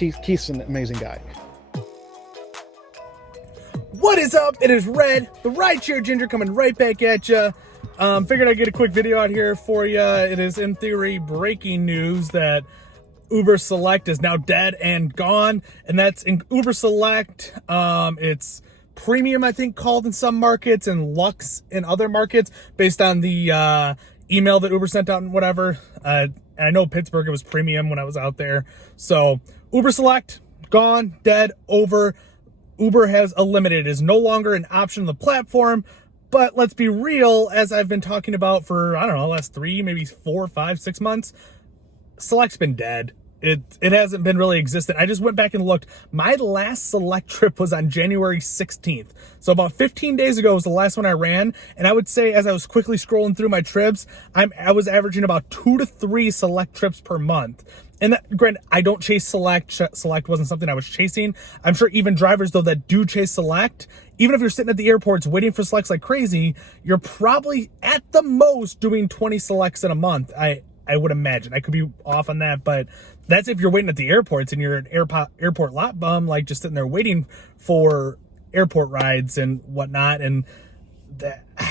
Keith's an amazing guy. What is up? It is Red, the Rideshare Ginger, coming right back at you. Figured I'd get a quick video out here for you. It is, in theory, breaking news that Uber Select is now dead and gone, and that's in Uber Select. It's premium, I think, called in some markets, and Lux in other markets, based on the email that Uber sent out and whatever. I know Pittsburgh, it was premium when I was out there. So Uber Select, gone, dead, over. Uber has eliminated it. It is no longer an option on the platform. But let's be real, as I've been talking about for, I don't know, last 3, maybe 4, 5, 6 months, Select's been dead. It hasn't been really existent. I just went back and looked. My last Select trip was on January 16th. So about 15 days ago was the last one I ran. And I would say, as I was quickly scrolling through my trips, I was averaging about 2 to 3 Select trips per month. And that, granted, I don't chase Select. Select wasn't something I was chasing. I'm sure even drivers, though, that do chase Select, even if you're sitting at the airports waiting for Selects like crazy, you're probably at the most doing 20 Selects in a month. I would imagine. I could be off on that, but that's if you're waiting at the airports and you're an airport lot bum, like just sitting there waiting for airport rides and whatnot, and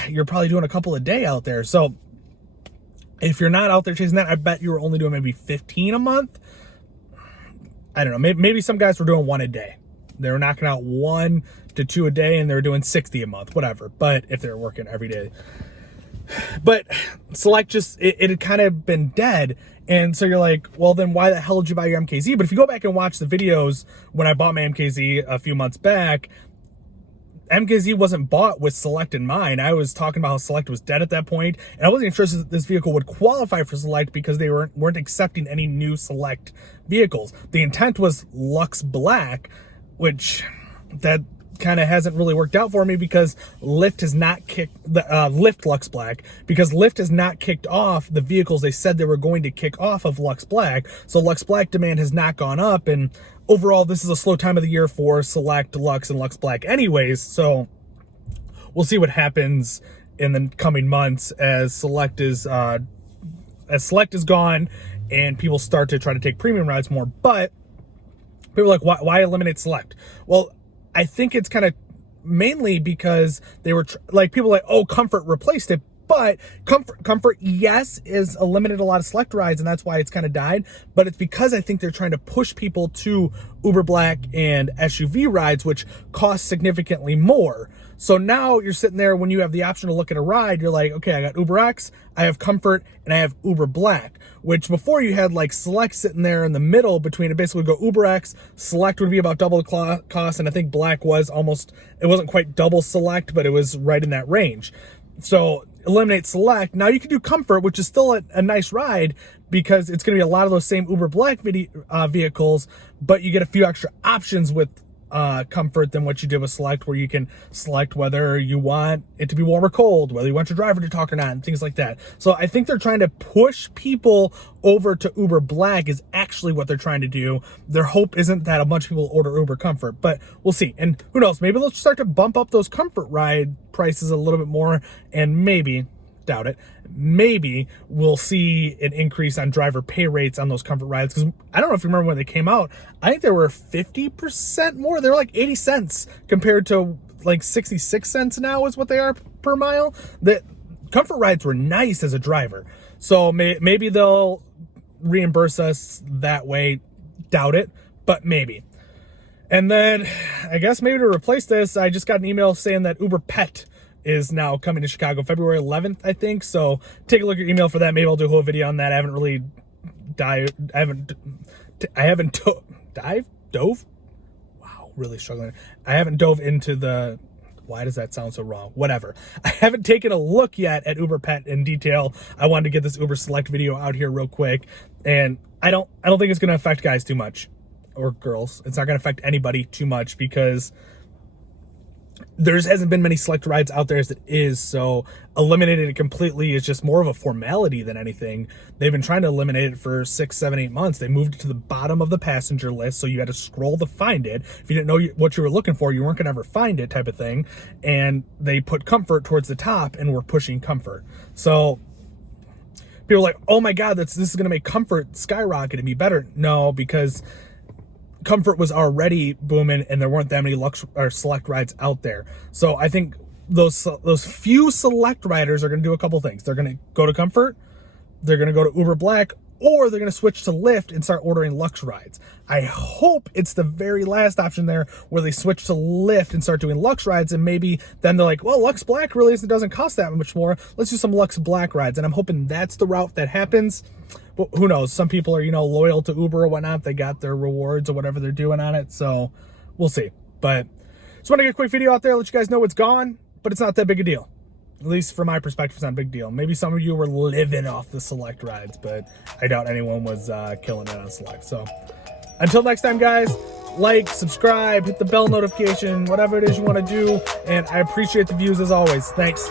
you're probably doing a couple a day out there. So if you're not out there chasing that, I bet you were only doing maybe 15 a month. I don't know. Maybe some guys were doing 1 a day. They were knocking out 1 to 2 a day, and they were doing 60 a month, whatever. But if they're working every day. But Select just, it had kind of been dead. And so you're like, well, then why the hell did you buy your MKZ? But if you go back and watch the videos when I bought my MKZ a few months back, MKZ wasn't bought with Select in mind. I was talking about how Select was dead at that point, and I wasn't even sure this vehicle would qualify for Select because they weren't accepting any new Select vehicles. The intent was Lux Black, which that kind of hasn't really worked out for me because Lyft has not kicked the Lyft Lux Black, because Lyft has not kicked off the vehicles they said they were going to kick off of Lux Black. So Lux Black demand has not gone up, and overall this is a slow time of the year for Select, Lux, and Lux Black anyways. So we'll see what happens in the coming months as Select is gone and people start to try to take premium rides more. But people are like, why eliminate Select? Well, I think it's kind of mainly because they were like, people are like, oh, Comfort replaced it. But Comfort, yes, is eliminated a lot of Select rides, and that's why it's kind of died. But it's because I think they're trying to push people to Uber Black and SUV rides, which cost significantly more. So now you're sitting there, when you have the option to look at a ride, you're like, okay, I got Uber X, I have Comfort, and I have Uber Black. Which before you had like Select sitting there in the middle between it. Basically go Uber X, Select would be about double the cost, and I think Black was almost, it wasn't quite double Select, but it was right in that range. So eliminate Select. Now you can do Comfort, which is still a nice ride because it's going to be a lot of those same Uber Black vehicles, but you get a few extra options with Comfort than what you did with Select, where you can select whether you want it to be warm or cold, whether you want your driver to talk or not, and things like that. So I think they're trying to push people over to Uber Black is actually what they're trying to do. Their hope isn't that a bunch of people order Uber Comfort, but we'll see. And who knows, maybe they'll start to bump up those Comfort ride prices a little bit more, and maybe, doubt it, maybe we'll see an increase on driver pay rates on those Comfort rides. Because I don't know if you remember when they came out, I think they were 50% more. They were like 80 cents compared to like 66 cents now is what they are per mile. The Comfort rides were nice as a driver. So maybe they'll reimburse us that way. Doubt it, but maybe. And then I guess maybe to replace this, I just got an email saying that Uber Pet is now coming to Chicago February 11th, I think. So take a look at your email for that. Maybe I'll do a whole video on that. I haven't really dove. Wow, really struggling. I haven't dove into the, why does that sound so wrong? Whatever. I haven't taken a look yet at Uber Pet in detail. I wanted to get this Uber Select video out here real quick, and I don't think it's going to affect guys too much, or girls. It's not going to affect anybody too much because there hasn't been many Select rides out there as it is, so eliminating it completely is just more of a formality than anything. They've been trying to eliminate it for 6, 7, 8 months. They moved it to the bottom of the passenger list, so you had to scroll to find it. If you didn't know what you were looking for, you weren't going to ever find it, type of thing. And they put Comfort towards the top, and we're pushing Comfort. So people are like, oh my God, this is going to make Comfort skyrocket and be better. No, because Comfort was already booming and there weren't that many Lux or Select rides out there. So I think those few Select riders are going to do a couple things. They're going to go to Comfort, they're going to go to Uber Black, or they're going to switch to Lyft and start ordering Lux rides. I hope it's the very last option there where they switch to Lyft and start doing Lux rides, and maybe then they're like, well, Lux Black really doesn't cost that much more. Let's do some Lux Black rides. And I'm hoping that's the route that happens. But who knows? Some people are, loyal to Uber or whatnot. They got their rewards or whatever they're doing on it. So we'll see. But just want to get a quick video out there, let you guys know it's gone, but it's not that big a deal. At least from my perspective, it's not a big deal. Maybe some of you were living off the Select rides, but I doubt anyone was killing it on Select. So until next time, guys, like, subscribe, hit the bell notification, whatever it is you want to do. And I appreciate the views as always. Thanks.